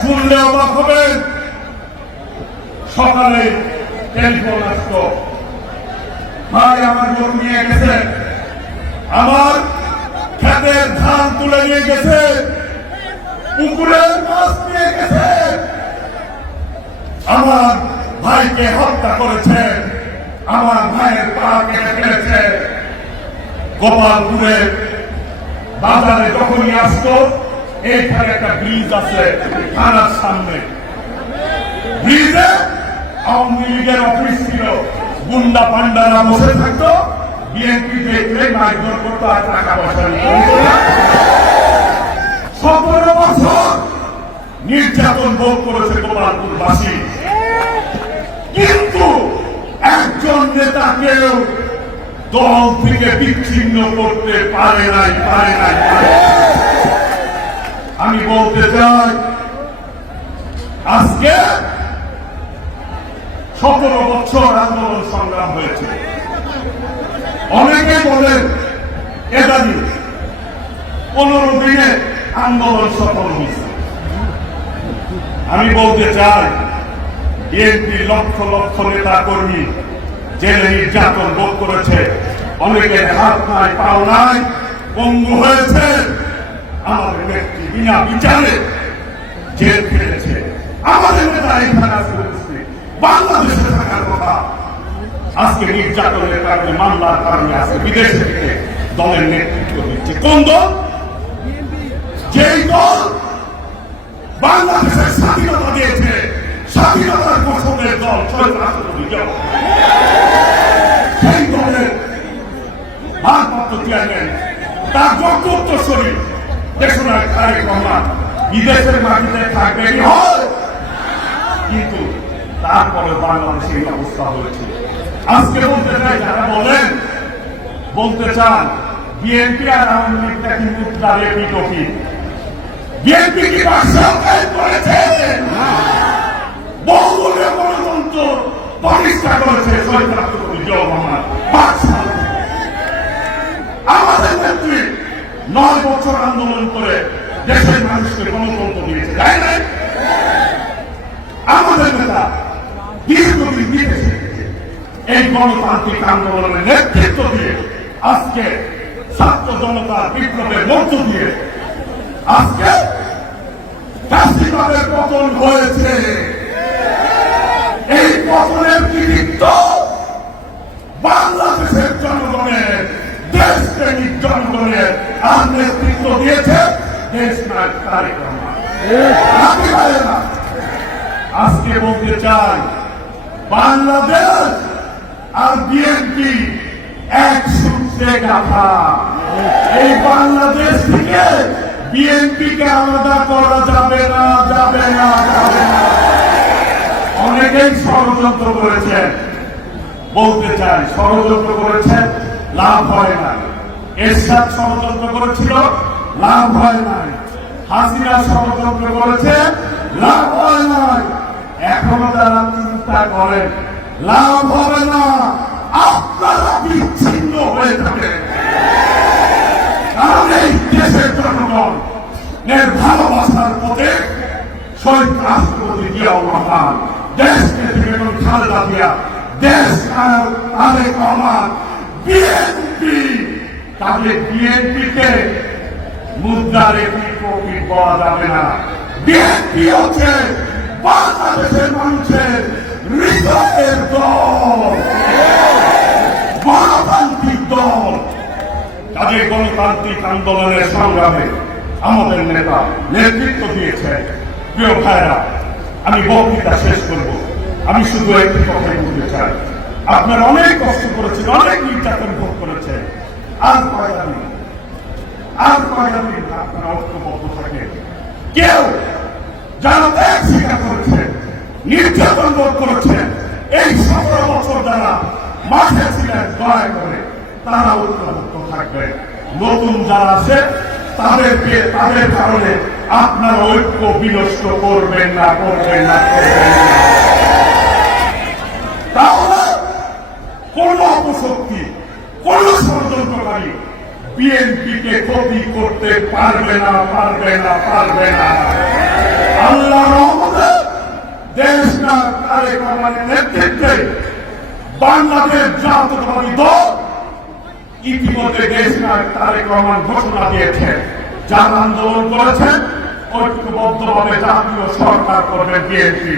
শুনলে অবাক হবেন, সকালে টেলিফোন আসতো, ভাই আমার গরু নিয়ে গেছে, আমার ক্ষেতের ধান তুলে নিয়ে গেছে, পুকুরের মাছ নিয়ে গেছে, আমার ভাইকে হত্যা করেছে, আমার ভাইয়ের পা কেটে ফেলেছে। গোপালপুরে বাজারে যখনই আসতো, এইখানে একটা ব্রিজ আছে থানার সামনে, ব্রিজে আওয়ামী লীগের অফিস ছিল, গুন্ডা পান্ডারা বসে থাকতো, বিএনপি দেখলে মারধর করতো আর টাকা পয়সা নিয়ে। 17 বছর নির্যাতন ভোগ করেছে গোপালপুরবাসী, কিন্তু একজন নেতাকেও দল থেকে বিচ্ছিন্ন করতে পারে নাই। আমি বলতে চাই, আজকে 17 বছর আন্দোলন সংগ্রাম হয়েছে। অনেকে বলেন এটা 15 দিনে আন্দোলন সফল হয়েছে। আমি বলতে চাই, বিএনপি লক্ষ লক্ষ নেতা কর্মী জেলে নির্যাতন ভোগ করেছে, অনেকের হাত নাই পাও নাই, পঙ্গু হয়েছে। আমাদের নেত্রী বিনা বিচারে জেল খেটেছে। আমাদের নেতা এখানে আসলে বাংলাদেশে থাকার কথা, আজকে নির্যাতনের কারণে, মামলার কারণে আজকে বিদেশে থেকে দলের নেতৃত্ব দিচ্ছে। কোন দল? যেই দল বাংলাদেশের স্বাধীনতা দিয়েছে, স্বাধীনতার ঘোষকের দল শহীদ রাষ্ট্রপতি জিয়াউর রহমান, সেই দলের ভারপ্রাপ্ত চেয়ারম্যান, তার যোগ্য উত্তরসূরি দেশনায়ক তারেক রহমান বিদেশের মাটিতে থাকবে হয়, কিন্তু তারপরে বাংলাদেশে এই অবস্থা হয়েছে। আজকে বলতে চাই, যারা বলতে চান বিএনপি আর আওয়ামী লীগটা কিন্তু তাদের বিটকি, বিএনপি কি বাস্তবায়ন করেছে? বহুদলীয় গণতন্ত্র প্রতিষ্ঠা করেছে শহীদ রাষ্ট্রপতি জিয়াউর রহমান। আমাদের নেত্রী 9 বছর আন্দোলন করে দেশের মানুষকে গণতন্ত্র দিয়েছে, তাই না? আমাদের নেতা দীর্ঘদিন বিদেশে এই গণতান্ত্রিক আন্দোলনের নেতৃত্ব দিয়ে আজকে ছাত্র জনতার বিপ্লবের মধ্য দিয়ে আজকে ফ্যাসিবাদের পতন হয়েছে। এই পতনের কৃতিত্ব বাংলাদেশের জনগণের, দেশপ্রেমিক জনগণের আর নেতৃত্ব দিয়েছে দেশনায়ক তারেক রহমান। আজকে বলতে চাই, বাংলাদেশ আর বিএনপি এক সূত্রে গাঁথা। এই বাংলাদেশ থেকে বিএনপিকে আলাদা করা যাবে না। অনেকেই ষড়যন্ত্র করেছেন, বলতে চাই ষড়যন্ত্র করেছেন, লাভ হয় না। এরশাদ ষড়যন্ত্র করেছিল, লাভ হয় নাই। হাসিনা ষড়যন্ত্র করেছে, লাভ হয় নাই। এখনো যারা চিন্তা করেন লাভ হবে না, আপনারা বিচ্ছিন্ন হয়ে যাবেন। কারণ এই দেশের জনগণের ভালোবাসার পথে শহীদ রাষ্ট্রপতি জিয়াউর রহমান, দেশকে বেগম খালেদা জিয়া, দেশ তারেক রহমান, বিএনপি, তাদের বিএনপিকে মুদ্রারে প্রকৃত বলা যাবে না। বিএনপি হচ্ছে বাংলাদেশের মানুষের হৃদয়ের দল, গণতান্ত্রিক দল। তাদের গণতান্ত্রিক আন্দোলনের সংগ্রামে আমাদের নেতা নেতৃত্ব দিয়েছে। প্রিয় ভাইরা, আমি বক্তৃতা শেষ করব, আমি শুধু একটি কথাই বলতে চাই, আপনারা অনেক কষ্ট করেছেন, অনেক নির্যাতন ভোগ করেছেন। আর কয়টা দিন আপনারা ঐক্যবদ্ধ থাকেন। কেউ যারা ত্যাগ স্বীকার করেছেন, নির্যাতন ভোগ করেছেন, এই 17 বছর যারা মাঠে ছিলেন, দয়া করে তারা ঐক্যবদ্ধ থাকবেন। নতুন যারা আছে তাদের কারণে আপনারা ঐক্য বিনষ্ট করবেন না। তাহলে কোন অপশক্তি, কোন ষড়যন্ত্রকারী বিএনপিকে ক্ষতি করতে পারবে না, পারবে না, পারবে না। আল্লাহর রহমতে দেশ না তারেক রহমানের নেতৃত্বে বাংলাদেশ জাতীয়তাবাদী দল ইতিমধ্যে দেশ না তারেক রহমান ঘোষণা দিয়েছেন, যারা আন্দোলন করেছেন ঐক্যবদ্ধভাবে জাতীয় সরকার করবেন বিএনপি।